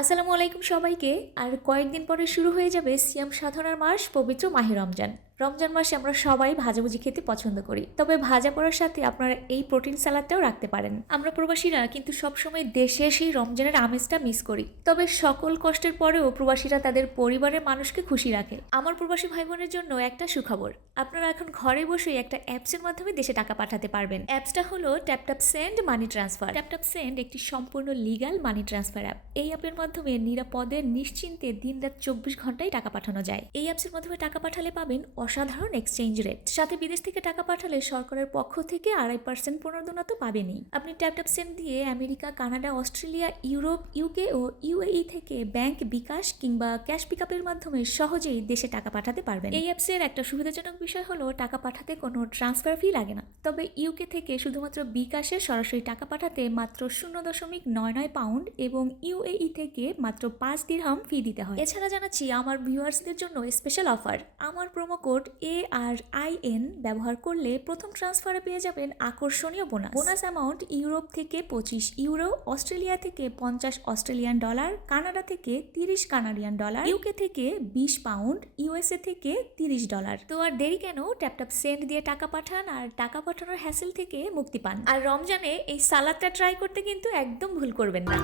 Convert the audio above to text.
আসসালামু আলাইকুম সবাইকে। আর কয়েকদিন পরে শুরু হয়ে যাবে সিয়াম সাধনার মাস পবিত্র মাহে রমজান। রমজান মাসে আমরা সবাই ভাজাভুজি খেতে পছন্দ করি, তবে ভাজা করার সাথে আপনারা এই প্রোটিন সালাদটাও রাখতে পারেন। আমরা প্রবাসীরা কিন্তু সবসময় দেশে সেই রমজানের আমেজটা মিস করি, তবে সকল কষ্টের পরেও প্রবাসীরা তাদের পরিবারের মানুষকে খুশি রাখে। আমার প্রবাসী ভাই বোনের জন্য একটা সুখবর, আপনারা এখন ঘরে বসেই একটা অ্যাপসের মাধ্যমে দেশে টাকা পাঠাতে পারবেন। অ্যাপসটা হলো ট্যাপট্যাপ সেন্ড মানি ট্রান্সফার। ট্যাপট্যাপ সেন্ড একটি সম্পূর্ণ লিগ্যাল মানি ট্রান্সফার অ্যাপ। এই অ্যাপের মাধ্যমে নিরাপদে নিশ্চিন্তে দিনরাত 24 ঘন্টায় টাকা পাঠানো যায়। এই অ্যাপসের মাধ্যমে টাকা পাঠালে পাবেন অসাধারণ এক্সচেঞ্জ রেট, সাথে বিদেশ থেকে টাকা পাঠালে সরকারের পক্ষ থেকে 2.5% প্রণোদনা তো পাবেনই। আপনি ট্যাপট্যাপ সেন্ড দিয়ে America, Canada, Australia, Europe, UK ও ইউএই থেকে ব্যাংক, বিকাশ কিংবা ক্যাশ পিকআপের মাধ্যমে সহজেই দেশে টাকা পাঠাতে পারবেন। এই অ্যাপসের একটা সুবিধাজনক বিষয় হলো টাকা পাঠাতে কোনো ট্রান্সফার ফি লাগে না। তবে ইউকে থেকে শুধুমাত্র বিকাশে সরাসরি টাকা পাঠাতে মাত্র 0.99 পাউন্ড এবং ইউএই থেকে মাত্র 5 দিরহাম ফি দিতে হয়। এছাড়া জানাচ্ছি আমার ভিউয়ার্সদের জন্য স্পেশাল অফার। আমার প্রোমো কোড ARIN ব্যবহার করলে প্রথম ট্রান্সফারে পেয়ে যাবেন আকর্ষণীয় বোনাস অ্যামাউন্ট ইউরোপ থেকে 25 ইউরো, অস্ট্রেলিয়া থেকে 50 অস্ট্রেলিয়ান ডলার, কানাডা থেকে 30 কানাডিয়ান ডলার, ইউকে থেকে 20 পাউন্ড, ইউএসএ থেকে 30 ডলার। তো আর দেরি কেন, ট্যাপট্যাপ সেন্ড দিয়ে টাকা পাঠান আর টাকা পাঠানোর হ্যাসেল থেকে মুক্তি পান। আর রমজানে এই সালাদটা ট্রাই করতে কিন্তু একদম ভুল করবেন না।